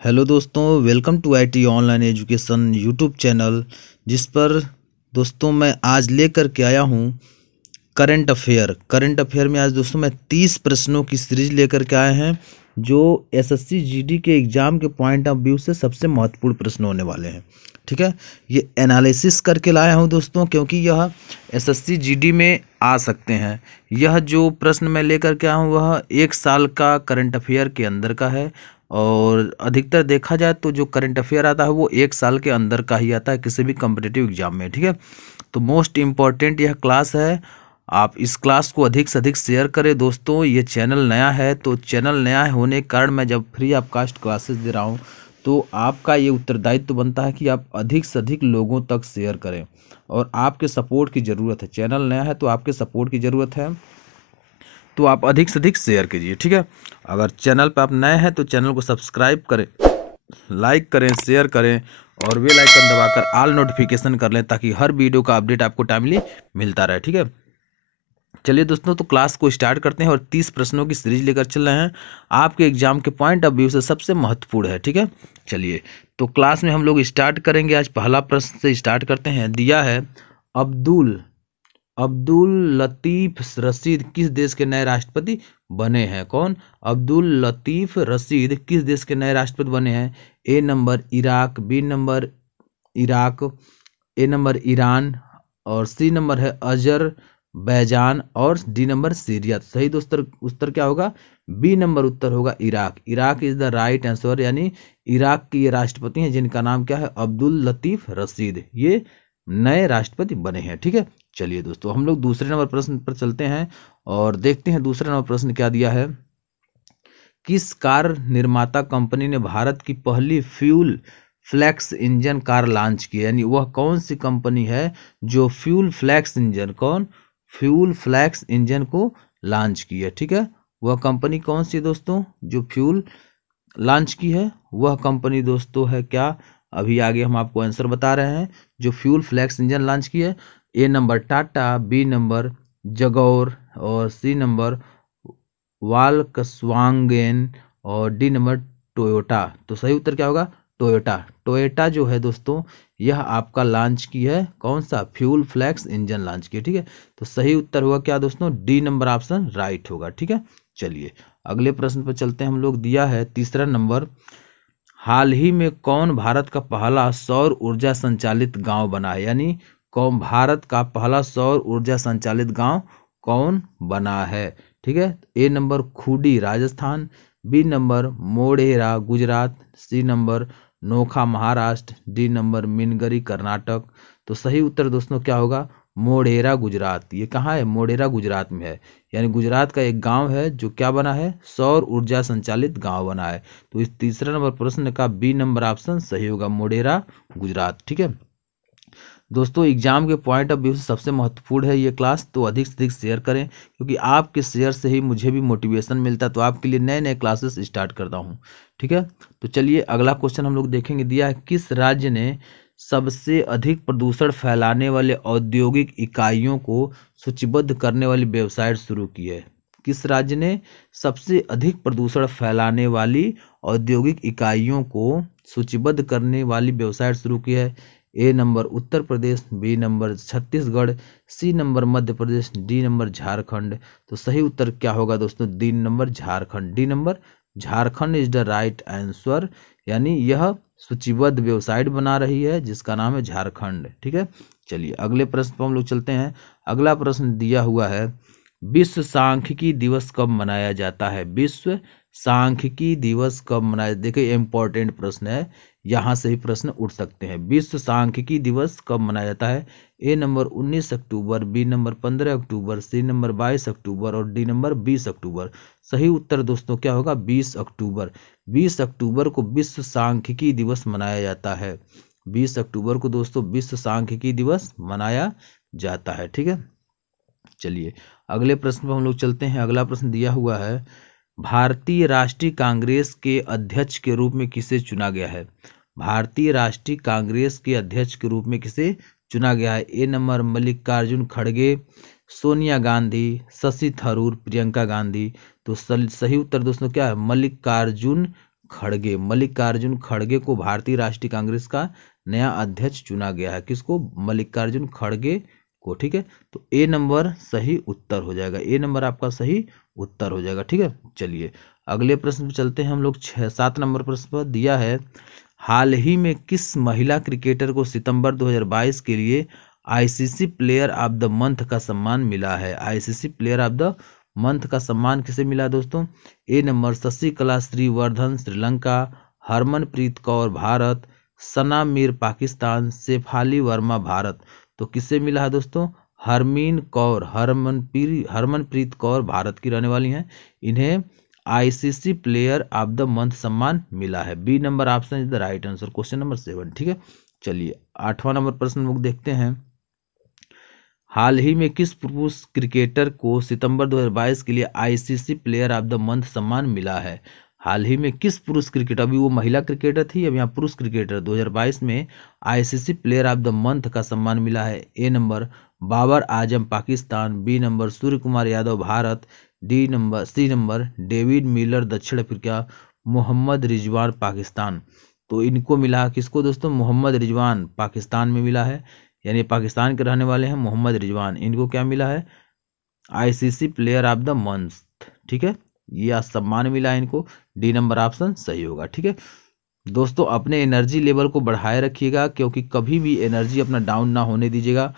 Hello दोस्तों, welcome to IT online education YouTube channel. जिस पर दोस्तों मैं आज लेकर के आया हूँ करंट अफेयर में आज दोस्तों मैं 30 प्रश्नों की सीरीज लेकर के आए हैं जो एसएससी जीडी के एग्ज़ाम के पॉइंट ऑफ व्यू से सबसे महत्वपूर्ण प्रश्न होने वाले हैं। ठीक है, ये एनालिसिस करके लाया हूँ दोस्तों, क्योंकि यह एसएससी जीडी में आ सकते हैं। यह जो प्रश्न मैं लेकर के आया हूँ वह 1 साल का करंट अफेयर के अंदर का है, और अधिकतर देखा जाए तो जो करंट अफेयर आता है वो 1 साल के अंदर का ही आता है किसी भी कम्पिटिटिव एग्जाम में। ठीक है, तो मोस्ट इम्पॉर्टेंट यह क्लास है। आप इस क्लास को अधिक से अधिक शेयर करें दोस्तों। ये चैनल नया है, तो चैनल नया होने के कारण मैं जब फ्री ऑफ कास्ट क्लासेस दे रहा हूँ तो आपका ये उत्तरदायित्व बनता है कि आप अधिक से अधिक लोगों तक शेयर करें, और आपके सपोर्ट की ज़रूरत है। चैनल नया है तो आपके सपोर्ट की ज़रूरत है, तो आप अधिक से अधिक शेयर कीजिए। ठीक है, अगर चैनल पर आप नए हैं तो चैनल को सब्सक्राइब करें, लाइक करें, शेयर करें और बेल आइकन दबाकर ऑल नोटिफिकेशन कर लें ताकि हर वीडियो का अपडेट आपको टाइमली मिलता रहे। ठीक है, चलिए दोस्तों, तो क्लास को स्टार्ट करते हैं और 30 प्रश्नों की सीरीज लेकर चल रहे हैं, आपके एग्जाम के पॉइंट ऑफ व्यू से सबसे महत्वपूर्ण है। ठीक है, चलिए तो क्लास में हम लोग स्टार्ट करेंगे। आज पहला प्रश्न से स्टार्ट करते हैं। दिया है, अब्दुल अब्दुल लतीफ रशीद किस देश के नए राष्ट्रपति बने हैं? कौन? अब्दुल लतीफ रशीद किस देश के नए राष्ट्रपति बने हैं? A number Iraq, B number Iraq, A number Iran, और सी नंबर है अजरबैजान, और डी नंबर सीरिया। सही दोस्तों उत्तर क्या होगा? बी नंबर उत्तर होगा Iraq. Iraq is the right answer, यानी इराक के ये राष्ट्रपति हैं जिनका नाम क्या है? अब्दुल लतीफ रशीद। ये नए राष्ट्रपति बने हैं। ठीक है, चलिए दोस्तों हम लोग दूसरे नंबर प्रश्न पर चलते हैं और देखते हैं दूसरा नंबर प्रश्न क्या दिया है। किस कार निर्माता कंपनी ने भारत की पहली fuel flex engine car launch की? यानी वह कौन सी कंपनी है जो fuel flex engine fuel flex engine को लॉन्च की है? ठीक है, वह कंपनी कौन सी है दोस्तों जो फ्यूल लॉन्च की है? वह कंपनी दोस्तों है क्या? अभी आगे हम आपको आंसर बता रहे हैं। जो फ्यूल फ्लैक्स इंजन लॉन्च की है, A number Tata, B number जगौर, और सी नंबर वाल्क्सवांगेन, और डी नंबर टोयोटा। तो सही उत्तर क्या होगा? टोयोटा। टोयोटा जो है दोस्तों यह आपका लॉन्च की है कौन सा? फ्यूल फ्लैक्स इंजन लॉन्च की है। ठीक है, तो सही उत्तर होगा क्या दोस्तों? डी नंबर ऑप्शन राइट होगा। ठीक है, चलिए अगले प्रश्न पर चलते हैं हम लोग। दिया है तीसरा नंबर, हाल ही में कौन भारत का पहला सौर ऊर्जा संचालित गांव बना है? यानी कौन भारत का पहला सौर ऊर्जा संचालित गांव कौन बना है? ठीक है, A number Khudi Rajasthan, B number Modhera Gujarat, C number Nokha Maharashtra, D number Mingari Karnataka. तो सही उत्तर दोस्तों क्या होगा? मोढेरा गुजरात। ये कहाँ है? मोढेरा गुजरात में है, यानी गुजरात का एक गांव है जो क्या बना है? सौर ऊर्जा संचालित गांव बना है। तो इस तीसरा नंबर प्रश्न का बी नंबर ऑप्शन सही होगा, मोढेरा गुजरात। ठीक है दोस्तों, एग्जाम के पॉइंट ऑफ व्यू से सबसे महत्वपूर्ण है ये क्लास, तो अधिक से अधिक शेयर करें, क्योंकि आपके शेयर से ही मुझे भी मोटिवेशन मिलता है, तो आपके लिए नए नए क्लासेस स्टार्ट करता हूँ। ठीक है, तो चलिए अगला क्वेश्चन हम लोग देखेंगे। दिया है, किस राज्य ने सबसे अधिक प्रदूषण फैलाने वाले औद्योगिक इकाइयों को सूचीबद्ध करने वाली वेबसाइट शुरू की है? किस राज्य ने सबसे अधिक प्रदूषण फैलाने वाली औद्योगिक इकाइयों को सूचीबद्ध करने वाली वेबसाइट शुरू की है? A number Uttar Pradesh, B number Chhattisgarh, C number Madhya Pradesh, D number Jharkhand. तो सही उत्तर क्या होगा दोस्तों? D number Jharkhand. D number Jharkhand is the right answer, यानी यह सूचीबद्ध वेबसाइट बना रही है जिसका नाम है झारखंड। ठीक है, चलिए अगले प्रश्न पर हम लोग चलते हैं। अगला प्रश्न दिया हुआ है, विश्व सांख्यिकी दिवस कब मनाया जाता है? विश्व सांख्यिकी दिवस कब मनाया? देखिए इंपॉर्टेंट प्रश्न है, यहाँ से ही प्रश्न उठ सकते हैं। विश्व सांख्यिकी दिवस कब मनाया जाता है? A number 19 October, B number 15 October, C number 22 अक्टूबर, और डी नंबर 20 अक्टूबर। सही उत्तर दोस्तों क्या होगा? 20 अक्टूबर। 20 अक्टूबर को विश्व सांख्यिकी दिवस मनाया जाता है। 20 अक्टूबर को दोस्तों विश्व सांख्यिकी दिवस मनाया जाता है। ठीक है, चलिए अगले प्रश्न पर हम लोग चलते हैं। अगला प्रश्न दिया हुआ है, भारतीय राष्ट्रीय कांग्रेस के अध्यक्ष के रूप में किसे चुना गया है? भारतीय राष्ट्रीय कांग्रेस के अध्यक्ष के रूप में किसे चुना गया है? ए नंबर मल्लिकार्जुन खड़गे, सोनिया गांधी, शशि थरूर, प्रियंका गांधी। तो सही उत्तर दोस्तों क्या है? मल्लिकार्जुन खड़गे, मल्लिकार्जुन खड़गे को भारतीय राष्ट्रीय कांग्रेस का नया अध्यक्ष चुना गया है। किसको? मल्लिकार्जुन खड़गे को। ठीक है, तो ए नंबर सही उत्तर हो जाएगा, ए नंबर आपका सही उत्तर हो जाएगा। ठीक है, चलिए अगले प्रश्न पे चलते हैं हम लोग। 7 नंबर प्रश्न पर दिया है, हाल ही में किस महिला क्रिकेटर को सितंबर 2022 के लिए ICC player of the month का सम्मान मिला है? ICC player of the month का सम्मान किसे मिला दोस्तों? ए नंबर शशिकला श्रीवर्धन श्रीलंका, हरमनप्रीत कौर भारत, सना मीर पाकिस्तान, शेफाली वर्मा भारत। तो किससे मिला है दोस्तों? हरमनप्रीत कौर भारत की रहने वाली हैं, इन्हें ICC player of the month सम्मान मिला है। B number option is the right answer, question number 7। ठीक है, चलिए 8वां नंबर प्रश्न लोग देखते हैं, हाल ही में किस पुरुष क्रिकेटर को सितंबर 2022 के लिए ICC player of the month सम्मान मिला है? हाल ही में किस पुरुष क्रिकेटर, अभी वो महिला क्रिकेटर थी, अब यहाँ पुरुष क्रिकेटर 2022 में ICC player of the month का सम्मान मिला है? A number Babar Azam Pakistan, B number Surya Kumar Yadav Bharat, C number David Miller दक्षिण अफ्रीका, मोहम्मद रिजवान पाकिस्तान। तो इनको मिला किसको दोस्तों? मोहम्मद रिजवान पाकिस्तान में मिला है, यानी पाकिस्तान के रहने वाले हैं मोहम्मद रिजवान, इनको क्या मिला है? ICC player of the month. ठीक है, यह सम्मान मिला है इनको, डी नंबर ऑप्शन सही होगा। ठीक है दोस्तों, अपने एनर्जी लेवल को बढ़ाए रखिएगा, क्योंकि कभी भी एनर्जी अपना डाउन ना होने दीजिएगा।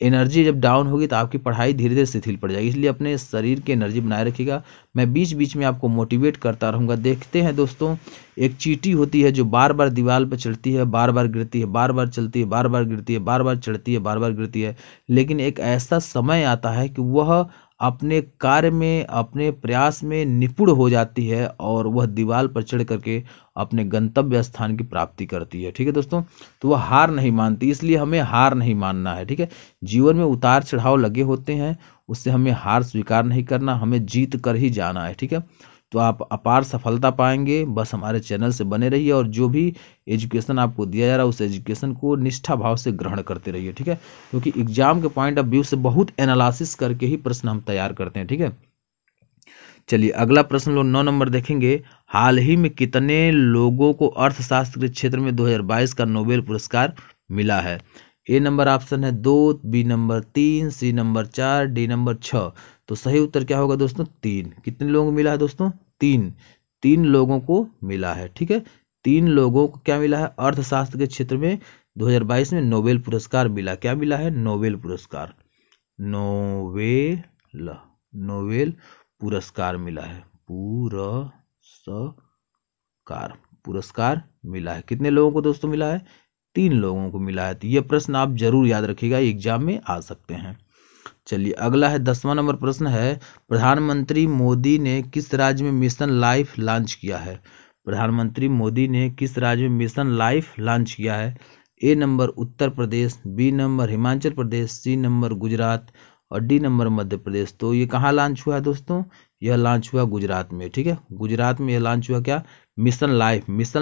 एनर्जी जब डाउन होगी तो आपकी पढ़ाई धीरे धीरे शिथिल पड़ जाएगी, इसलिए अपने शरीर की एनर्जी बनाए रखिएगा। मैं बीच बीच में आपको मोटिवेट करता रहूँगा। देखते हैं दोस्तों, एक चींटी होती है जो बार बार दीवार पर चढ़ती है, बार बार गिरती है, बार बार चलती है, बार बार गिरती है, बार बार चढ़ती है, बार बार गिरती है, लेकिन एक ऐसा समय आता है कि वह अपने कार्य में, अपने प्रयास में निपुण हो जाती है और वह दीवार पर चढ़ करके अपने गंतव्य स्थान की प्राप्ति करती है। ठीक है दोस्तों, तो वह हार नहीं मानती, इसलिए हमें हार नहीं मानना है। ठीक है, जीवन में उतार चढ़ाव लगे होते हैं, उससे हमें हार स्वीकार नहीं करना, हमें जीत कर ही जाना है। ठीक है, तो आप अपार सफलता पाएंगे, बस हमारे चैनल से बने रहिए और जो भी एजुकेशन आपको दिया जा रहा है उस एजुकेशन को निष्ठा भाव से ग्रहण करते रहिए। ठीक है, क्योंकि एग्जाम के पॉइंट ऑफ व्यू से बहुत एनालिसिस करके ही प्रश्न हम तैयार करते हैं। ठीक है, चलिए अगला प्रश्न लोग 9 नंबर देखेंगे, हाल ही में कितने लोगों को अर्थशास्त्र के क्षेत्र में 2022 का नोबेल पुरस्कार मिला है? ए नंबर ऑप्शन है 2, B number 3, C number 4, D number 6। तो सही उत्तर क्या होगा दोस्तों? 3। कितने लोगों को मिला है दोस्तों? 3 लोगों को मिला है। ठीक है, 3 लोगों को क्या मिला है? अर्थशास्त्र के क्षेत्र में 2022 में नोबेल पुरस्कार मिला। क्या मिला है? नोबेल पुरस्कार, नोबेल पुरस्कार मिला है, पुरस्कार मिला है। कितने लोगों को दोस्तों मिला है? 3 लोगों को मिला है। तो ये प्रश्न आप जरूर याद रखिएगा, एग्जाम में आ सकते हैं। चलिए अगला है 10वां नंबर प्रश्न है, प्रधानमंत्री मोदी ने किस राज्य में मिशन लाइफ लॉन्च किया है? प्रधानमंत्री मोदी ने किस राज्य में मिशन लाइफ लॉन्च किया है? A number Uttar Pradesh, B number Himachal Pradesh, C number Gujarat और डी नंबर मध्य प्रदेश। तो ये कहाँ लॉन्च हुआ है दोस्तों? यह लॉन्च हुआ गुजरात में। ठीक है, गुजरात में यह लॉन्च हुआ, क्या? मिशन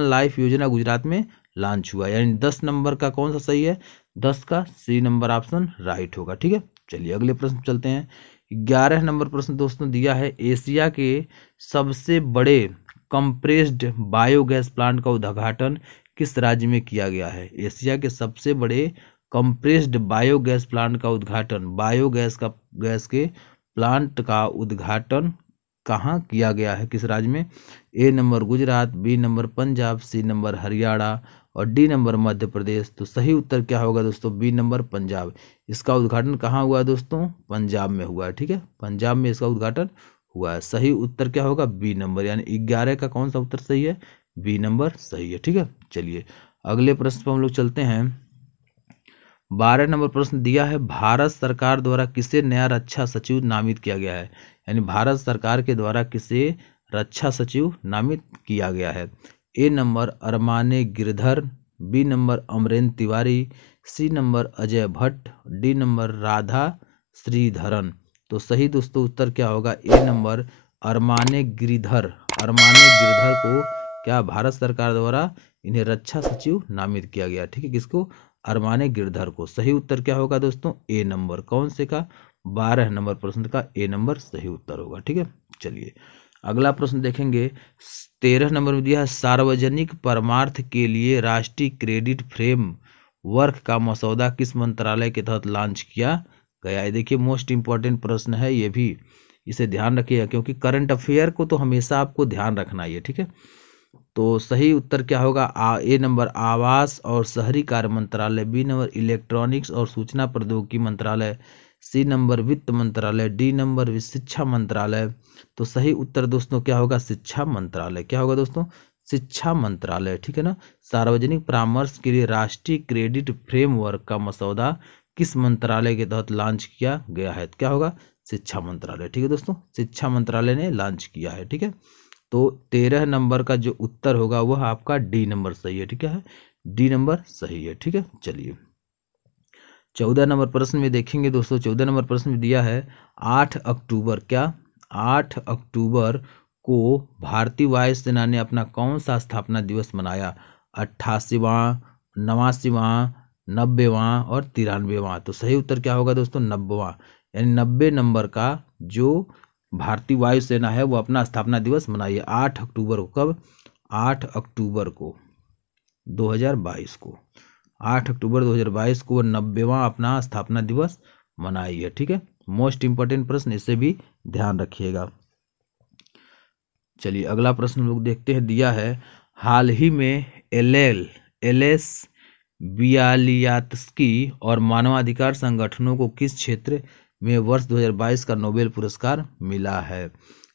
लाइफ योजना गुजरात में लॉन्च हुआ, यानी 10 नंबर का कौन सा सही है? 10 का सी नंबर ऑप्शन राइट होगा। ठीक है, चलिए अगले प्रश्न चलते हैं। 11 नंबर प्रश्न दोस्तों दिया है, एशिया के सबसे बड़े कंप्रेस्ड बायोगैस प्लांट का उद्घाटन किस राज्य में किया गया है? एशिया के सबसे बड़े कंप्रेस्ड बायोगैस प्लांट का उद्घाटन, गैस के प्लांट का उद्घाटन कहाँ किया गया है, किस राज्य में? A number Gujarat, B number Punjab, C number Haryana और डी नंबर मध्य प्रदेश। तो सही उत्तर क्या होगा दोस्तों? B number Punjab. इसका उद्घाटन कहाँ हुआ है दोस्तों? पंजाब में हुआ है। ठीक है, पंजाब में इसका उद्घाटन हुआ है। सही उत्तर क्या होगा? बी नंबर, यानी 11 का कौन सा उत्तर सही है? बी नंबर सही है। ठीक है, चलिए अगले प्रश्न पर हम लोग चलते हैं। 12 नंबर प्रश्न दिया है, भारत सरकार द्वारा किसे नया रक्षा सचिव नामित किया गया है? यानी भारत सरकार के द्वारा किसे रक्षा सचिव नामित किया गया है? A number Armane Giridhar, B number Amarendra Tiwari, C number Ajay Bhatt, D number Radha Sreedharan. तो सही दोस्तों उत्तर क्या होगा? ए नंबर अरमाने गिरधर को क्या भारत सरकार द्वारा इन्हें रक्षा सचिव नामित किया गया। ठीक है, किसको? अरमाने गिरधर को। सही उत्तर क्या होगा दोस्तों? ए नंबर, कौन से का? 12 नंबर प्रश्न का ए नंबर सही उत्तर होगा। ठीक है, चलिए अगला प्रश्न देखेंगे 13 नंबर में दिया है सार्वजनिक परमार्थ के लिए राष्ट्रीय क्रेडिट फ्रेम वर्क का मसौदा किस मंत्रालय के तहत लॉन्च किया गया है। देखिए मोस्ट इंपॉर्टेंट प्रश्न है ये भी, इसे ध्यान रखिएगा क्योंकि करंट अफेयर को तो हमेशा आपको ध्यान रखना है, ठीक है। तो सही उत्तर क्या होगा? ए नंबर आवास और शहरी कार्य मंत्रालय, बी नंबर इलेक्ट्रॉनिक्स और सूचना प्रौद्योगिकी मंत्रालय, सी नंबर वित्त मंत्रालय, डी नंबर शिक्षा मंत्रालय। तो सही उत्तर दोस्तों क्या होगा? शिक्षा मंत्रालय। क्या होगा दोस्तों? शिक्षा मंत्रालय, ठीक है ना। सार्वजनिक परामर्श के लिए राष्ट्रीय क्रेडिट फ्रेमवर्क का मसौदा किस मंत्रालय के तहत लॉन्च किया गया है? क्या होगा? शिक्षा मंत्रालय, ठीक है दोस्तों, शिक्षा मंत्रालय ने लॉन्च किया है, ठीक है। तो 13 नंबर का जो उत्तर होगा वह आपका डी नंबर सही है, ठीक है, डी नंबर सही है, ठीक है। चलिए 14 नंबर प्रश्न में देखेंगे दोस्तों। 14 नंबर प्रश्न में दिया है 8 अक्टूबर, क्या 8 अक्टूबर को भारतीय वायुसेना ने अपना कौन सा स्थापना दिवस मनाया? 88वां, 89वां, 90वां और 93वां। तो सही उत्तर क्या होगा दोस्तों? 90वां, यानी 90 नंबर का जो भारतीय वायुसेना है वो अपना स्थापना दिवस मनाइए 8 अक्टूबर को। कब? 8 अक्टूबर को 2022 को, 8 अक्टूबर 2022 को 90वां अपना स्थापना दिवस मनाई है, ठीक है। मोस्ट इंपॉर्टेंट प्रश्न, इसे भी ध्यान रखिएगा। चलिए अगला प्रश्न लोग देखते हैं। दिया है हाल ही में एलएस बियालियात्स्की और मानवाधिकार संगठनों को किस क्षेत्र में वर्ष 2022 का नोबेल पुरस्कार मिला है?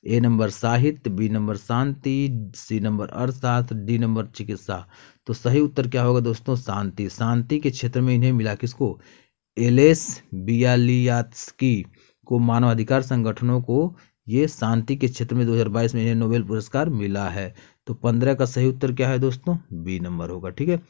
ए नंबर साहित्य, बी नंबर शांति, सी नंबर अर्थशास्त्र, डी नंबर चिकित्सा। तो सही उत्तर क्या होगा दोस्तों? शांति। शांति के क्षेत्र में इन्हें मिला, किसको? एलेस बियालियात्स्की को, मानवाधिकार संगठनों को ये शांति के क्षेत्र में 2022 में इन्हें नोबेल पुरस्कार मिला है। तो 15 का सही उत्तर क्या है दोस्तों? बी नंबर होगा, ठीक है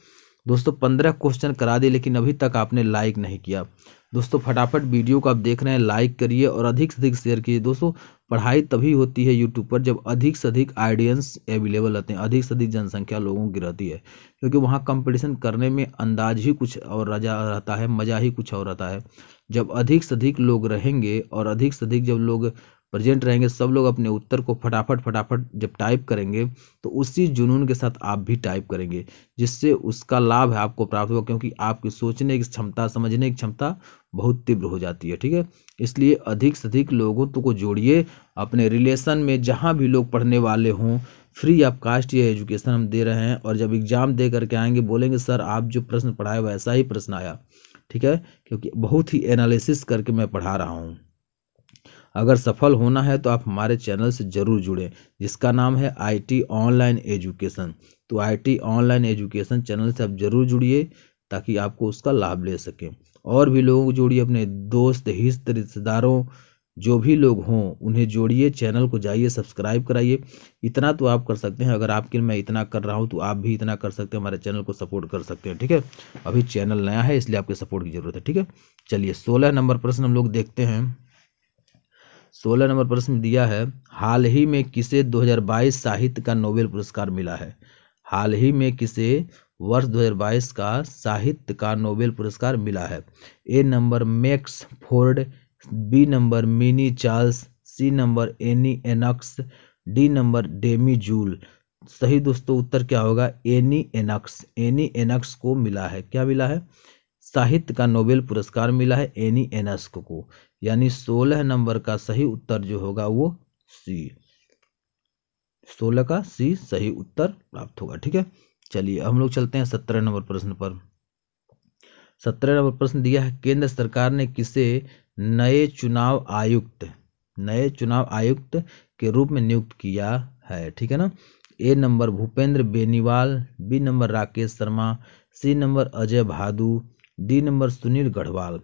दोस्तों। 15 क्वेश्चन करा दिए लेकिन अभी तक आपने लाइक नहीं किया दोस्तों। फटाफट वीडियो को आप देख रहे हैं लाइक करिए और अधिक से अधिक शेयर कीजिए दोस्तों। पढ़ाई तभी होती है यूट्यूब पर जब अधिक से अधिक आइडियंस अवेलेबल रहते हैं, अधिक से अधिक जनसंख्या लोगों की रहती है, क्योंकि वहाँ कंपटीशन करने में अंदाज ही कुछ और रजा रहता है, मज़ा ही कुछ और रहता है। जब अधिक से अधिक लोग रहेंगे और अधिक से अधिक जब लोग प्रेजेंट रहेंगे, सब लोग अपने उत्तर को फटाफट फटाफट जब टाइप करेंगे तो उसी जुनून के साथ आप भी टाइप करेंगे, जिससे उसका लाभ है आपको प्राप्त होगा, क्योंकि आपकी सोचने की क्षमता, समझने की क्षमता बहुत तीव्र हो जाती है, ठीक है। इसलिए अधिक से अधिक लोगों को जोड़िए अपने रिलेशन में, जहाँ भी लोग पढ़ने वाले हों। फ्री ऑफ कास्ट ये एजुकेशन हम दे रहे हैं, और जब एग्जाम दे करके आएंगे बोलेंगे सर आप जो प्रश्न पढ़ाए वैसा ही प्रश्न आया, ठीक है, क्योंकि बहुत ही एनालिसिस करके मैं पढ़ा रहा हूँ। अगर सफल होना है तो आप हमारे चैनल से ज़रूर जुड़ें, जिसका नाम है IT ऑनलाइन एजुकेशन। तो IT ऑनलाइन एजुकेशन चैनल से आप ज़रूर जुड़िए ताकि आपको उसका लाभ ले सकें। और भी लोगों को जोड़िए, अपने दोस्त, हित, रिश्तेदारों, जो भी लोग हों उन्हें जोड़िए, चैनल को जाइए सब्सक्राइब कराइए। इतना तो आप कर सकते हैं, अगर आपके मैं इतना कर रहा हूँ तो आप भी इतना कर सकते हैं, हमारे चैनल को सपोर्ट कर सकते हैं, ठीक है। अभी चैनल नया है इसलिए आपके सपोर्ट की ज़रूरत है, ठीक है। चलिए 16 नंबर प्रश्न हम लोग देखते हैं। 16 नंबर प्रश्न दिया है हाल ही में किसे 2022 साहित्य का नोबेल पुरस्कार मिला है? हाल ही में किसे वर्ष 2022 का साहित्य का नोबेल पुरस्कार मिला है? A number Max Ford, B number Minnie Charles, C number Annie Ernaux, D number Demi Jule. सही दोस्तों उत्तर क्या होगा? एनी एनक्स। एनी एनक्स को मिला है, क्या मिला है? साहित्य का नोबेल पुरस्कार मिला है एनी एनस्क को। यानी 16 नंबर का सही उत्तर जो होगा वो सी, 16 का सी सही उत्तर प्राप्त होगा, ठीक है। चलिए हम लोग चलते हैं 17 नंबर प्रश्न पर। 17 नंबर प्रश्न दिया है केंद्र सरकार ने किसे नए चुनाव आयुक्त के रूप में नियुक्त किया है, ठीक है ना। A number Bhupendra Beniwal, B number Rakesh Sharma, C number Ajay Bhadu, D number Sunil Garhwal.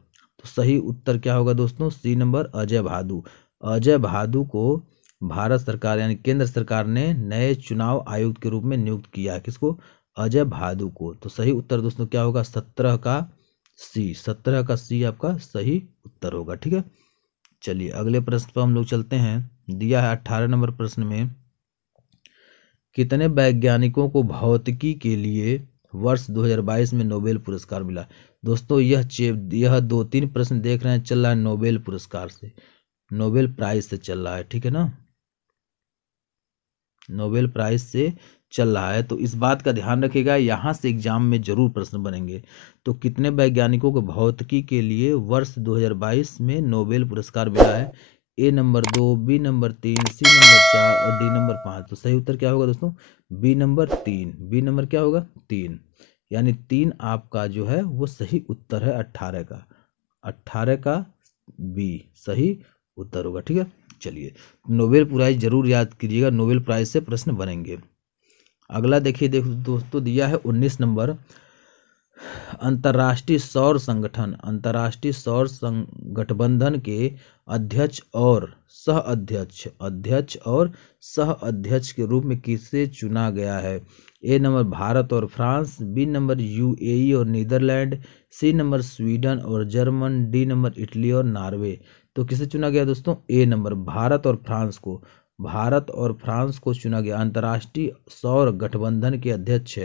तो सही उत्तर क्या होगा दोस्तों? C number Ajay Bhadu. अजय भादु को भारत सरकार यानी केंद्र सरकार ने नए चुनाव आयुक्त के रूप में नियुक्त किया है, किसको? अजय भादु को। तो सही उत्तर दोस्तों क्या होगा? 17 का सी, 17 का सी आपका सही उत्तर होगा, ठीक है। चलिए अगले प्रश्न पर हम लोग चलते हैं। दिया है 18 नंबर प्रश्न में कितने वैज्ञानिकों को भौतिकी के लिए वर्ष 2022 में नोबेल पुरस्कार मिला? दोस्तों यह 2-3 प्रश्न देख रहे हैं, चल रहा है नोबेल पुरस्कार से, नोबेल प्राइज से चल रहा है, ठीक है ना। नोबेल प्राइज से चल रहा है। तो इस बात का ध्यान रखिएगा, यहाँ से एग्जाम में जरूर प्रश्न बनेंगे। तो कितने वैज्ञानिकों को भौतिकी के लिए वर्ष 2022 में नोबेल पुरस्कार मिला है? A number 2, B number 3, C number 4 और डी नंबर 5। तो सही उत्तर क्या होगा दोस्तों? B number 3। बी नंबर क्या होगा? 3, यानी 3 आपका जो है वो सही उत्तर है 18 का। 18 का बी सही उत्तर होगा। ठीक है, चलिए नोबेल प्राइज जरूर याद कीजिएगा, नोबेल प्राइज से प्रश्न बनेंगे। अगला देखिए दोस्तों, दिया है 19 नंबर। अंतर्राष्ट्रीय सौर संगठन, अंतर्राष्ट्रीय सौर गठबंधन के अध्यक्ष और सह अध्यक्ष के रूप में किसे चुना गया है? ए नंबर भारत और फ्रांस, बी नंबर यूएई और नीदरलैंड, सी नंबर स्वीडन और जर्मन, डी नंबर इटली और नॉर्वे। तो किसे चुना गया दोस्तों? ए नंबर भारत और फ्रांस को, भारत और फ्रांस को चुना गया अंतर्राष्ट्रीय सौर गठबंधन के अध्यक्ष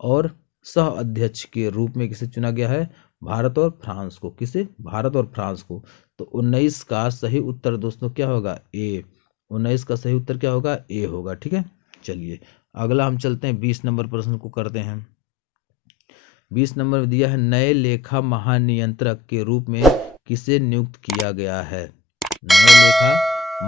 और सह अध्यक्ष के रूप में। किसे चुना गया है? भारत और फ्रांस को। किसे? भारत और फ्रांस को। तो 19 का सही उत्तर दोस्तों क्या होगा? ए। 19 का सही उत्तर क्या होगा? ए होगा। ठीक है, चलिए अगला हम चलते हैं 20 नंबर प्रश्न को करते हैं। 20 नंबर दिया है, नए लेखा महानियंत्रक के रूप में किसे नियुक्त किया गया है? नए लेखा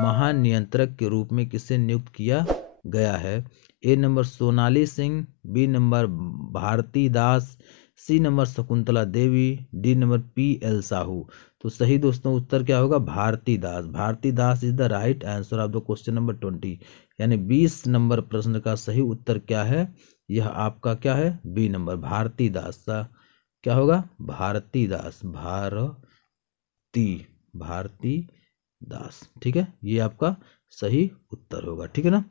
महानियंत्रक के रूप में किसे नियुक्त किया गया है? A number Sonali Singh, B number Bharti Das, C number Shakuntala Devi, D number P L. Sahu. तो सही दोस्तों उत्तर क्या होगा? Bharti Das. Bharti Das is the right answer of the question number 20, यानी 20 नंबर प्रश्न का सही उत्तर क्या है? यह आपका क्या है? बी नंबर भारती दास का क्या होगा? भारती दास, भारती दास। ठीक है, ये आपका सही उत्तर होगा। ठीक है ना।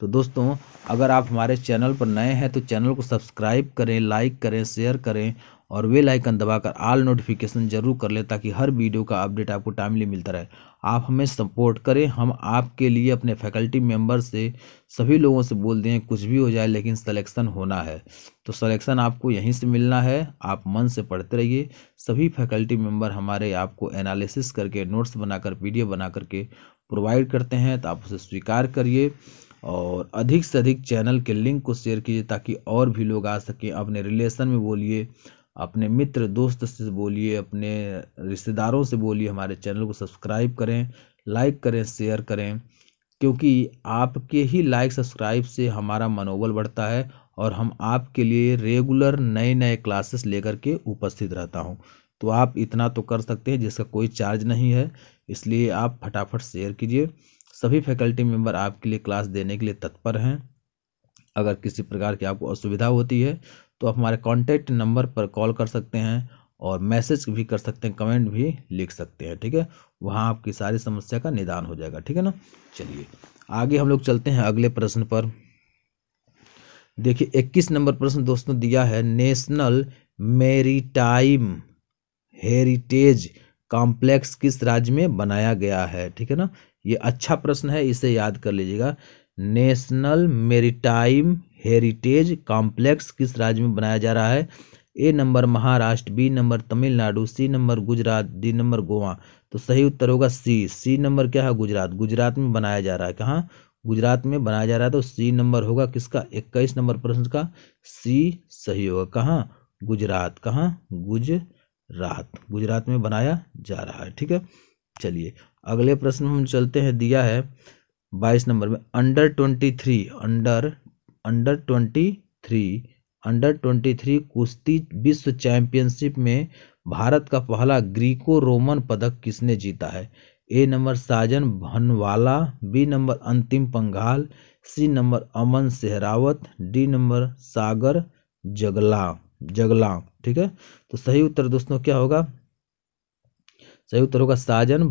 तो दोस्तों अगर आप हमारे चैनल पर नए हैं तो चैनल को सब्सक्राइब करें, लाइक करें, शेयर करें और बेल आइकन दबाकर ऑल नोटिफिकेशन जरूर कर लें, ताकि हर वीडियो का अपडेट आपको टाइमली मिलता रहे। आप हमें सपोर्ट करें, हम आपके लिए अपने फैकल्टी मेंबर से सभी लोगों से बोल दें कुछ भी हो जाए लेकिन सिलेक्शन होना है। तो सिलेक्शन आपको यहीं से मिलना है, आप मन से पढ़ते रहिए। सभी फैकल्टी मेंबर हमारे आपको एनालिसिस करके नोट्स बनाकर PDF बना करके प्रोवाइड करते हैं, तो आप उसे स्वीकार करिए और अधिक से अधिक चैनल के लिंक को शेयर कीजिए ताकि और भी लोग आ सकें। अपने रिलेशन में बोलिए, अपने मित्र दोस्त से बोलिए, अपने रिश्तेदारों से बोलिए, हमारे चैनल को सब्सक्राइब करें, लाइक करें, शेयर करें, क्योंकि आपके ही लाइक सब्सक्राइब से हमारा मनोबल बढ़ता है और हम आपके लिए रेगुलर नए नए क्लासेस लेकर के उपस्थित रहता हूं। तो आप इतना तो कर सकते हैं जिसका कोई चार्ज नहीं है, इसलिए आप फटाफट शेयर कीजिए। सभी फैकल्टी मेंबर आपके लिए क्लास देने के लिए तत्पर हैं। अगर किसी प्रकार की आपको असुविधा होती है तो आप हमारे कॉन्टैक्ट नंबर पर कॉल कर सकते हैं और मैसेज भी कर सकते हैं, कमेंट भी लिख सकते हैं। ठीक है, वहाँ आपकी सारी समस्या का निदान हो जाएगा। ठीक है ना। चलिए आगे हम लोग चलते हैं अगले प्रश्न पर। देखिए 21 नंबर प्रश्न दोस्तों दिया है, नेशनल मैरीटाइम हेरिटेज कॉम्प्लेक्स किस राज्य में बनाया गया है? ठीक है ना, ये अच्छा प्रश्न है, इसे याद कर लीजिएगा। नेशनल मैरीटाइम हेरिटेज कॉम्प्लेक्स किस राज्य में बनाया जा रहा है? A number Maharashtra, B number Tamil Nadu, C number Gujarat, D number Goa. तो सही उत्तर होगा सी नंबर क्या है? गुजरात। गुजरात में बनाया जा रहा है। कहाँ? गुजरात में बनाया जा रहा है। तो सी नंबर होगा किसका? 21 नंबर प्रश्न का सी सही होगा। कहाँ? गुजरात। कहाँ? गुजरात में बनाया जा रहा है। ठीक है, चलिए अगले प्रश्न में हम चलते हैं। दिया है 22 नंबर में, अंडर 23 कुश्ती विश्व चैंपियनशिप में भारत का पहला ग्रीको रोमन पदक किसने जीता है? A number Sajan Bhanwala, B number अंतिम पंघाल, सी नंबर अमन सेहरावत, डी नंबर सागर जगला। ठीक है, तो सही उत्तर दोस्तों क्या होगा? सही उत्तर होगा साजन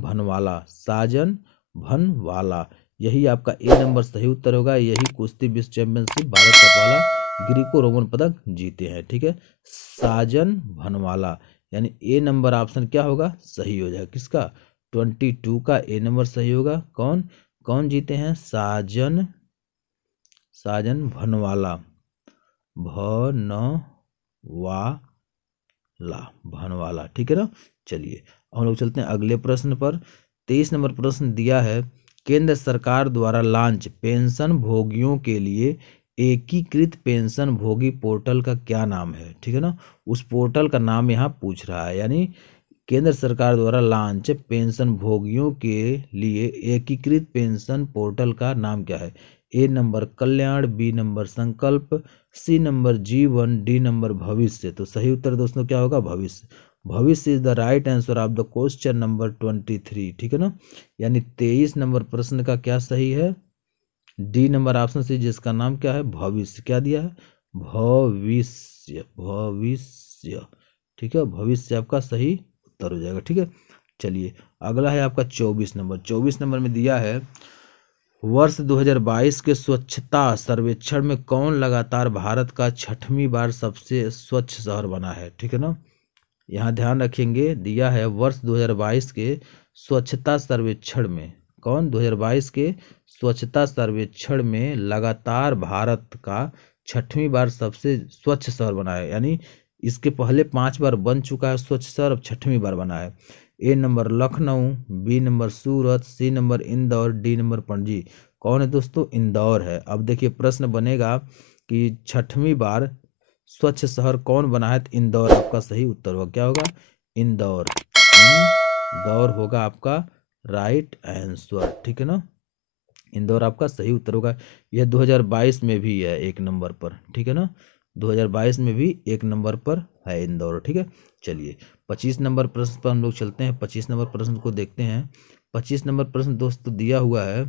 भनवाला। यही आपका ए नंबर सही उत्तर होगा। यही कुश्ती विश्व चैंपियनशिप भारत का पहला ग्रीको रोमन पदक जीते हैं। ठीक है, साजन भनवाला, यानी ए नंबर ऑप्शन क्या होगा? सही हो जाएगा। किसका? 22 का ए नंबर सही होगा। कौन कौन जीते हैं? साजन भनवाला, भनवाला। ठीक है ना। चलिए हम लोग चलते हैं अगले प्रश्न पर। 23 नंबर प्रश्न दिया है, केंद्र सरकार द्वारा लॉन्च पेंशन भोगियों के लिए एकीकृत पेंशन भोगी पोर्टल का क्या नाम है, ठीक है ना। उस पोर्टल का नाम यहाँ पूछ रहा है, यानी केंद्र सरकार द्वारा लॉन्च पेंशन भोगियों के लिए एकीकृत पेंशन पोर्टल का नाम क्या है। A number Kalyan, B number संकल्प, सी नंबर जीवन, डी नंबर भविष्य। तो सही उत्तर दोस्तों क्या होगा, भविष्य। भविष्य is the right answer of the question number 23, ठीक है ना। यानी 23 नंबर प्रश्न का क्या सही है, डी नंबर ऑप्शन सी, जिसका नाम क्या है, भविष्य। क्या दिया है, भविष्य, भविष्य, ठीक है। भविष्य आपका सही उत्तर हो जाएगा, ठीक है। चलिए अगला है आपका 24 नंबर। 24 नंबर में दिया है वर्ष 2022 के स्वच्छता सर्वेक्षण में कौन लगातार भारत का 6वीं बार सबसे स्वच्छ शहर बना है, ठीक है ना। यहाँ ध्यान रखेंगे, दिया है वर्ष 2022 के स्वच्छता सर्वेक्षण में कौन 2022 के स्वच्छता सर्वेक्षण में लगातार भारत का 6वीं बार सबसे स्वच्छ शहर बना है, यानी इसके पहले 5 बार बन चुका है स्वच्छ शहर, अब 6वीं बार बना है। A number Lucknow, B number Surat, C number Indore, D number Panaji. कौन है दोस्तों, इंदौर है। अब देखिए प्रश्न बनेगा कि 6वीं बार स्वच्छ शहर कौन बना है, तो इंदौर आपका सही उत्तर होगा। क्या होगा, इंदौर, इंदौर होगा आपका राइट आंसर, ठीक है ना। इंदौर आपका सही उत्तर होगा। यह 2022 में भी है 1 नंबर पर, ठीक है ना। 2022 में भी 1 नंबर पर है इंदौर, ठीक है। चलिए 25 नंबर प्रश्न पर हम लोग चलते हैं। 25 नंबर प्रश्न को देखते हैं। 25 नंबर प्रश्न दोस्तों दिया हुआ है,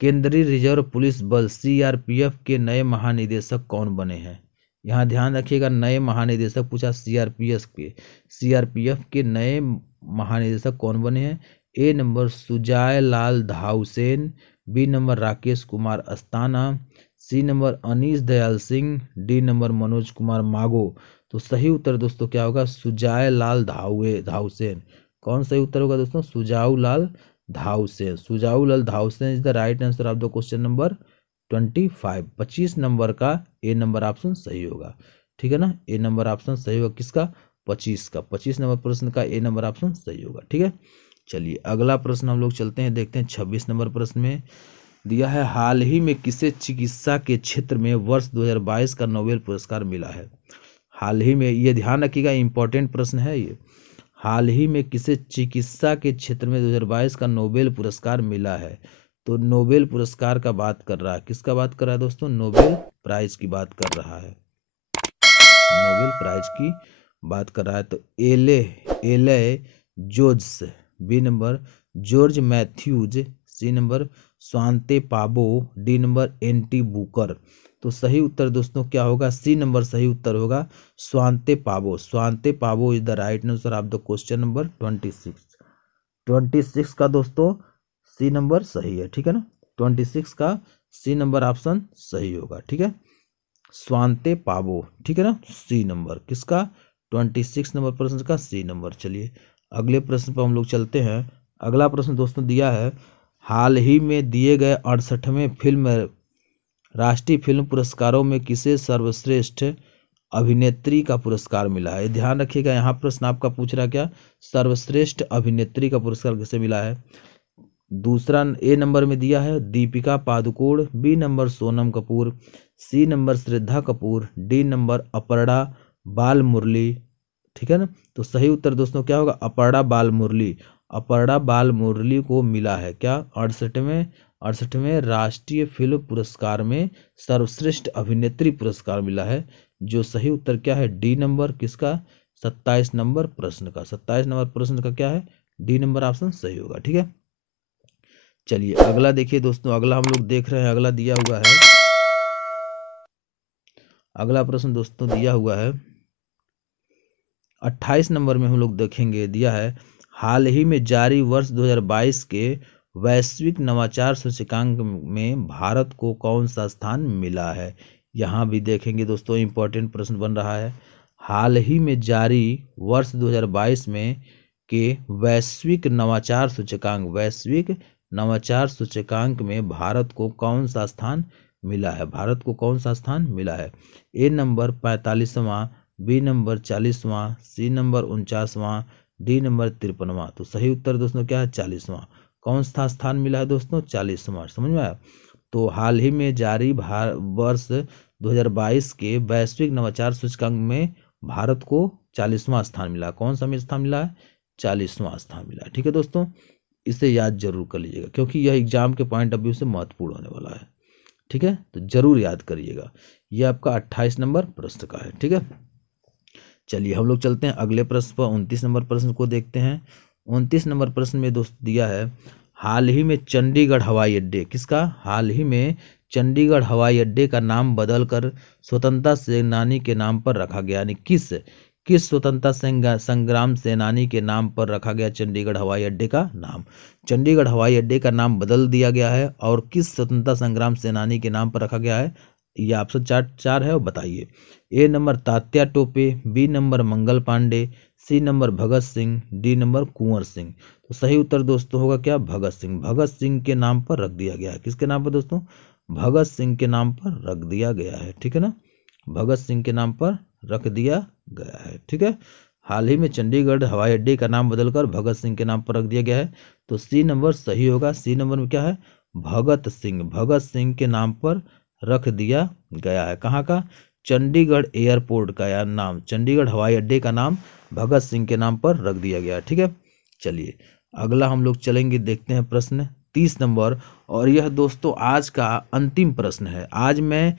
केंद्रीय रिजर्व पुलिस बल सीआरपीएफ के नए महानिदेशक कौन बने हैं। यहाँ ध्यान रखिएगा, नए महानिदेशक पूछा, सीआरपीएफ के नए महानिदेशक कौन बने हैं। A number Sujoy Lal Thaosen, B number Rakesh Kumar Asthana, C number Anish Dayal Singh, D number Manoj Kumar Mago. तो सही उत्तर दोस्तों क्या होगा, सुजाय लाल धाउसेन। कौन सही उत्तर होगा दोस्तों, Sujoy Lal Thaosen. Sujoy Lal Thaosen is the right answer of the question number 25। 25 number का ए नंबर ऑप्शन सही होगा, ठीक है ना। ए नंबर ऑप्शन सही होगा किसका, 25 का। 25 नंबर प्रश्न का ए नंबर ऑप्शन सही होगा, ठीक है। चलिए अगला प्रश्न हम लोग चलते हैं, देखते हैं 26 नंबर प्रश्न में दिया है, हाल ही में किसे चिकित्सा के क्षेत्र में वर्ष 2022 का नोबेल पुरस्कार मिला है। हाल ही में, ये ध्यान रखिएगा इंपॉर्टेंट प्रश्न है ये। हाल ही में किसे चिकित्सा के क्षेत्र में 2022 का नोबेल पुरस्कार मिला है। तो नोबेल पुरस्कार का बात कर रहा है, किसका बात कर रहा है दोस्तों, नोबेल प्राइज की बात कर रहा है, नोबेल प्राइज की बात कर रहा है। तो एले George, B number George Mathews, C number Svante Paabo, D number n t Booker. तो सही उत्तर दोस्तों क्या होगा, सी नंबर सही उत्तर होगा, स्वांते पाबो। स्वांते पाबो is the right answer of the question number 26। 26 का दोस्तों सी नंबर सही है, ठीक है ना। 26 का सी नंबर ऑप्शन सही होगा, ठीक है। स्वांते पाबो, ठीक है ना, सी नंबर किसका, 26 नंबर प्रश्न का सी नंबर। चलिए अगले प्रश्न पर हम लोग चलते हैं। अगला प्रश्न दोस्तों दिया है, हाल ही में दिए गए 68वें फिल्म राष्ट्रीय फिल्म पुरस्कारों में किसे सर्वश्रेष्ठ अभिनेत्री का पुरस्कार मिला है। ध्यान रखिएगा, यहाँ प्रश्न आपका पूछ रहा क्या, सर्वश्रेष्ठ अभिनेत्री का पुरस्कार किसे मिला है। दूसरा ए नंबर में दिया है Deepika Padukone, B number Sonam Kapoor, C number Shraddha Kapoor, D number Aparna Balamurali, ठीक है ना। तो सही उत्तर दोस्तों क्या होगा, अपर्णा बाल मुरली। अपर्णा बाल मुरली को मिला है क्या, 68वें राष्ट्रीय फिल्म पुरस्कार में सर्वश्रेष्ठ अभिनेत्री पुरस्कार मिला है। जो सही उत्तर क्या है, डी नंबर किसका, 27 नंबर प्रश्न का। 27 नंबर प्रश्न का क्या है, डी नंबर ऑप्शन सही होगा, ठीक है। चलिए अगला देखिए दोस्तों, अगला हम लोग देख रहे हैं, अगला दिया हुआ है, अगला प्रश्न दोस्तों दिया हुआ है 28 नंबर में हम लोग देखेंगे, दिया है हाल ही में जारी वर्ष 2022 के वैश्विक नवाचार सूचकांक में भारत को कौन सा स्थान मिला है। यहाँ भी देखेंगे दोस्तों, इंपॉर्टेंट प्रश्न बन रहा है। हाल ही में जारी वर्ष 2022 में के वैश्विक नवाचार सूचकांक में भारत को कौन सा स्थान मिला है। भारत को कौन सा स्थान मिला है। ए नंबर 45वां, बी नंबर 40वां, सी नंबर 49वां, डी नंबर 53वां। तो सही उत्तर दोस्तों क्या है, 40वां। कौन सा स्थान मिला है दोस्तों? 40वां। समझ में आया? तो हाल ही में जारी वर्ष 2022 के वैश्विक नवाचार सूचकांक में भारत को 40वां स्थान मिला। कौन सा स्थान मिला है? 40वां स्थान मिला है। ठीक है दोस्तों, इसे याद जरूर कर लीजिएगा क्योंकि यह एग्जाम के पॉइंट ऑफ व्यू से महत्वपूर्ण होने वाला है। ठीक है, तो जरूर याद करिएगा। यह आपका 28 नंबर प्रश्न का है। ठीक है, चलिए हम लोग चलते हैं अगले प्रश्न पर। 29 नंबर प्रश्न को देखते हैं। 29 नंबर प्रश्न में दोस्त दिया है, हाल ही में चंडीगढ़ हवाई अड्डे, किसका? हाल ही में चंडीगढ़ हवाई अड्डे का नाम बदलकर स्वतंत्रता सेनानी के नाम पर रखा गया। यानी किस स्वतंत्रता संग्राम सेनानी के नाम पर रखा गया चंडीगढ़ हवाई अड्डे का नाम? चंडीगढ़ हवाई अड्डे का नाम बदल दिया गया है और किस स्वतंत्रता संग्राम सेनानी के नाम पर रखा गया है? ये ऑप्शन चार है और बताइए। A number Tatya Tope, B number Mangal Pandey, C number Bhagat Singh, D number Kunwar Singh. तो सही उत्तर दोस्तों होगा क्या? भगत सिंह। भगत सिंह के नाम पर रख दिया गया है। किसके नाम पर दोस्तों? भगत सिंह के नाम पर रख दिया गया है। ठीक है ना, भगत सिंह के नाम पर रख दिया गया है। ठीक है, हाल ही में चंडीगढ़ हवाई अड्डे का नाम बदलकर भगत सिंह के नाम पर रख दिया गया है। तो सी नंबर सही होगा। सी नंबर में क्या है? भगत सिंह। भगत सिंह के नाम पर रख दिया गया है। कहाँ का? चंडीगढ़ एयरपोर्ट का या नाम, चंडीगढ़ हवाई अड्डे का नाम भगत सिंह के नाम पर रख दिया गया। ठीक है, चलिए अगला हम लोग चलेंगे, देखते हैं प्रश्न 30 नंबर। और यह दोस्तों आज का अंतिम प्रश्न है। आज मैं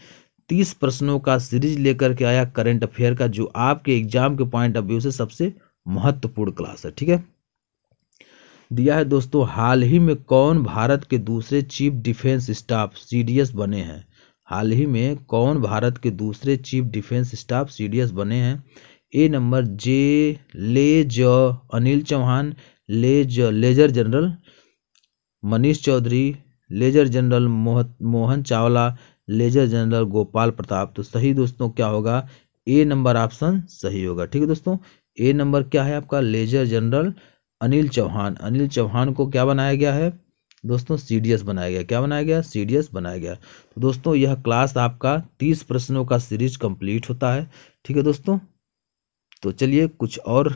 30 प्रश्नों का सीरीज लेकर के आया करंट अफेयर का, जो आपके एग्जाम के पॉइंट ऑफ व्यू से सबसे महत्वपूर्ण क्लास है। ठीक है, दिया है दोस्तों, हाल ही में कौन भारत के दूसरे चीफ डिफेंस स्टाफ CDS बने हैं? हाल ही में कौन भारत के दूसरे चीफ डिफेंस स्टाफ CDS बने हैं? A number Anil Chauhan, laser general Manish Chaudhary, laser general Mohan Chawla, laser general Gopal Pratap. तो सही दोस्तों क्या होगा? ए नंबर ऑप्शन सही होगा। ठीक है दोस्तों, ए नंबर क्या है आपका? लेजर जनरल अनिल चौहान। अनिल चौहान को क्या बनाया गया है दोस्तों? CDS बनाया गया। क्या बनाया गया? CDS बनाया गया। तो दोस्तों यह क्लास आपका 30 प्रश्नों का सीरीज कंप्लीट होता है। ठीक है दोस्तों, तो चलिए कुछ और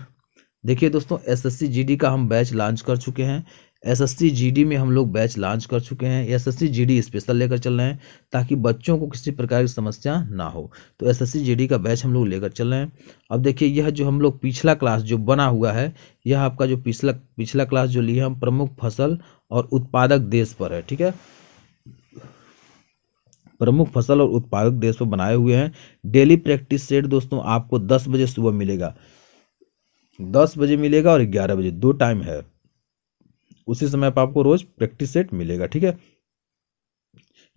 देखिए दोस्तों, SSC GD का हम बैच लॉन्च कर चुके हैं। SSC GD में हम लोग बैच लॉन्च कर चुके हैं। SSC GD स्पेशल लेकर चल रहे हैं ताकि बच्चों को किसी प्रकार की समस्या ना हो। तो SSC GD का बैच हम लोग लेकर चल रहे हैं। अब देखिए यह जो हम लोग पिछला क्लास जो बना हुआ है, यह आपका जो पिछला क्लास जो लिया हम प्रमुख फसल और उत्पादक देश पर है। ठीक है, प्रमुख फसल और उत्पादक देश पर बनाए हुए हैं। डेली प्रैक्टिस सेट दोस्तों आपको 10 बजे सुबह मिलेगा। 10 बजे मिलेगा और 11 बजे, 2 टाइम है। उसी समय पर आपको रोज प्रैक्टिस सेट मिलेगा। ठीक है,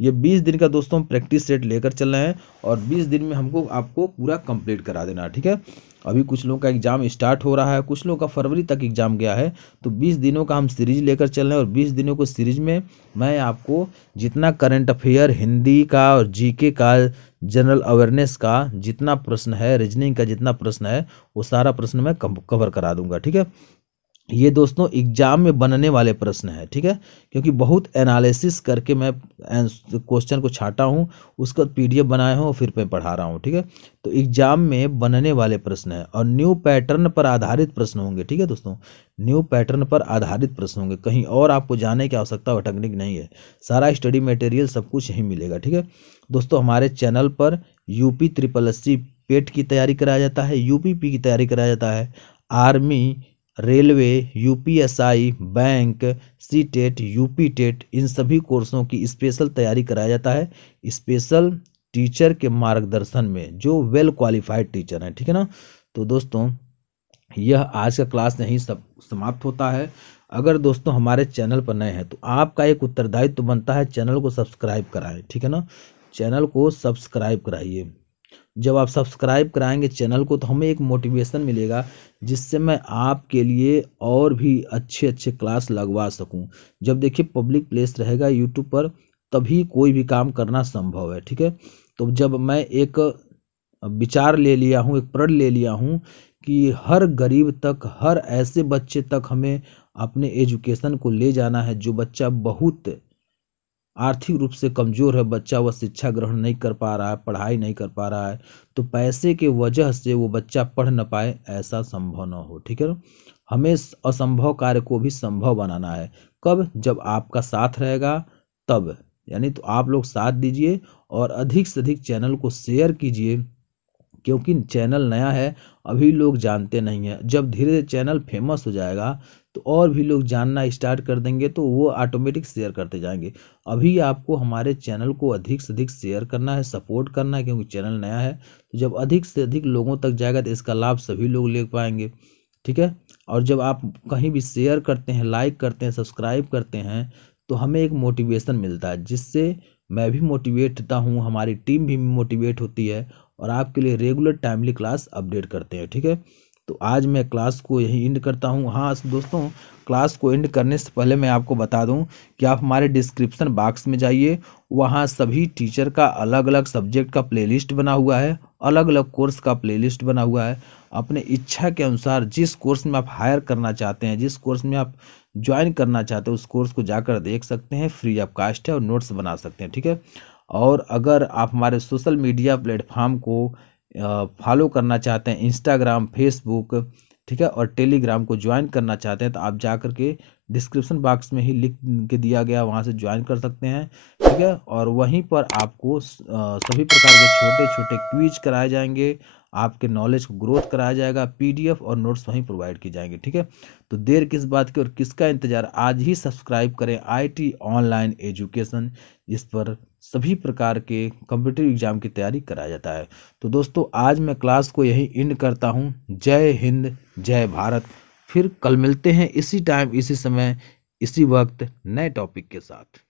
ये 20 दिन का दोस्तों हम प्रैक्टिस सेट लेकर चल रहे हैं और 20 दिन में हमको आपको पूरा कंप्लीट करा देना है। ठीक है, अभी कुछ लोगों का एग्जाम स्टार्ट हो रहा है, कुछ लोगों का फरवरी तक एग्जाम गया है। तो 20 दिनों का हम सीरीज लेकर चल रहे हैं और 20 दिनों को सीरीज में मैं आपको जितना करंट अफेयर, हिंदी का और GK का, जनरल अवेयरनेस का जितना प्रश्न है, रीजनिंग का जितना प्रश्न है, वो सारा प्रश्न मैं कवर करा दूंगा। ठीक है, ये दोस्तों एग्जाम में बनने वाले प्रश्न है। ठीक है, क्योंकि बहुत एनालिसिस करके मैं क्वेश्चन को छाटा हूँ, उसका PDF बनाया हूँ, फिर मैं पढ़ा रहा हूँ। ठीक है, तो एग्जाम में बनने वाले प्रश्न है और न्यू पैटर्न पर आधारित प्रश्न होंगे। ठीक है दोस्तों, न्यू पैटर्न पर आधारित प्रश्न होंगे, कहीं और आपको जाने की आवश्यकता भटकने की नहीं है। सारा स्टडी मटेरियल सब कुछ यहीं मिलेगा। ठीक है दोस्तों, हमारे चैनल पर UP SSSC पेट की तैयारी कराया जाता है, UPP की तैयारी कराया जाता है, army, railway, UPSI, bank, CTET, UP TET, इन सभी कोर्सों की स्पेशल तैयारी कराया जाता है स्पेशल टीचर के मार्गदर्शन में, जो वेल क्वालिफाइड टीचर हैं। ठीक है ना, तो दोस्तों यह आज का क्लास यहीं सब समाप्त होता है। अगर दोस्तों हमारे चैनल पर नए हैं तो आपका एक उत्तरदायित्व बनता है चैनल को सब्सक्राइब कराएं। ठीक है ना, चैनल को सब्सक्राइब कराइए। जब आप सब्सक्राइब कराएंगे चैनल को तो हमें एक मोटिवेशन मिलेगा, जिससे मैं आपके लिए और भी अच्छे अच्छे क्लास लगवा सकूं। जब देखिए पब्लिक प्लेस रहेगा यूट्यूब पर, तभी कोई भी काम करना संभव है। ठीक है, तो जब मैं एक विचार ले लिया हूँ, एक प्रण ले लिया हूँ कि हर गरीब तक, हर ऐसे बच्चे तक हमें अपने एजुकेशन को ले जाना है जो बच्चा बहुत आर्थिक रूप से कमजोर है, बच्चा वह शिक्षा ग्रहण नहीं कर पा रहा है, पढ़ाई नहीं कर पा रहा है, तो पैसे के वजह से वो बच्चा पढ़ न पाए, ऐसा संभव न हो। ठीक है ना, हमें असंभव कार्य को भी संभव बनाना है। कब? जब आपका साथ रहेगा तब। यानी तो आप लोग साथ दीजिए और अधिक से अधिक चैनल को शेयर कीजिए, क्योंकि चैनल नया है, अभी लोग जानते नहीं हैं। जब धीरे धीरे चैनल फेमस हो जाएगा तो और भी लोग जानना स्टार्ट कर देंगे, तो वो ऑटोमेटिक शेयर करते जाएंगे। अभी आपको हमारे चैनल को अधिक से अधिक शेयर करना है, सपोर्ट करना है, क्योंकि चैनल नया है। तो जब अधिक से अधिक लोगों तक जाएगा तो इसका लाभ सभी लोग ले पाएंगे, ठीक है। और जब आप कहीं भी शेयर करते हैं, लाइक करते हैं, सब्सक्राइब करते हैं, तो हमें एक मोटिवेशन मिलता है, जिससे मैं भी मोटिवेट होता हूँ, हमारी टीम भी मोटिवेट होती है और आपके लिए रेगुलर टाइमली क्लास अपडेट करते हैं, ठीक है। तो आज मैं क्लास को यहीं एंड करता हूँ। हाँ दोस्तों, क्लास को एंड करने से पहले मैं आपको बता दूं कि आप हमारे डिस्क्रिप्शन बॉक्स में जाइए, वहाँ सभी टीचर का अलग अलग सब्जेक्ट का प्लेलिस्ट बना हुआ है, अलग अलग कोर्स का प्लेलिस्ट बना हुआ है। अपने इच्छा के अनुसार जिस कोर्स में आप हायर करना चाहते हैं, जिस कोर्स में आप ज्वाइन करना चाहते हैं, उस कोर्स को जाकर देख सकते हैं, फ्री ऑफ कास्ट है और नोट्स बना सकते हैं, ठीक है। और अगर आप हमारे सोशल मीडिया प्लेटफॉर्म को फॉलो करना चाहते हैं, इंस्टाग्राम, फेसबुक, ठीक है, और टेलीग्राम को ज्वाइन करना चाहते हैं, तो आप जा कर के डिस्क्रिप्शन बॉक्स में ही लिख के दिया गया, वहाँ से ज्वाइन कर सकते हैं, ठीक है। और वहीं पर आपको सभी प्रकार के छोटे छोटे क्विज कराए जाएंगे, आपके नॉलेज को ग्रोथ कराया जाएगा, पीडीएफ और नोट्स वहीं प्रोवाइड की जाएंगे, ठीक है। तो देर किस बात की और किसका इंतजार, आज ही सब्सक्राइब करें आईटी ऑनलाइन एजुकेशन, जिस पर सभी प्रकार के कॉम्पिटिटिव एग्जाम की तैयारी कराया जाता है। तो दोस्तों, आज मैं क्लास को यहीं एंड करता हूँ। जय हिंद, जय भारत। फिर कल मिलते हैं इसी टाइम, इसी समय, इसी वक्त, नए टॉपिक के साथ।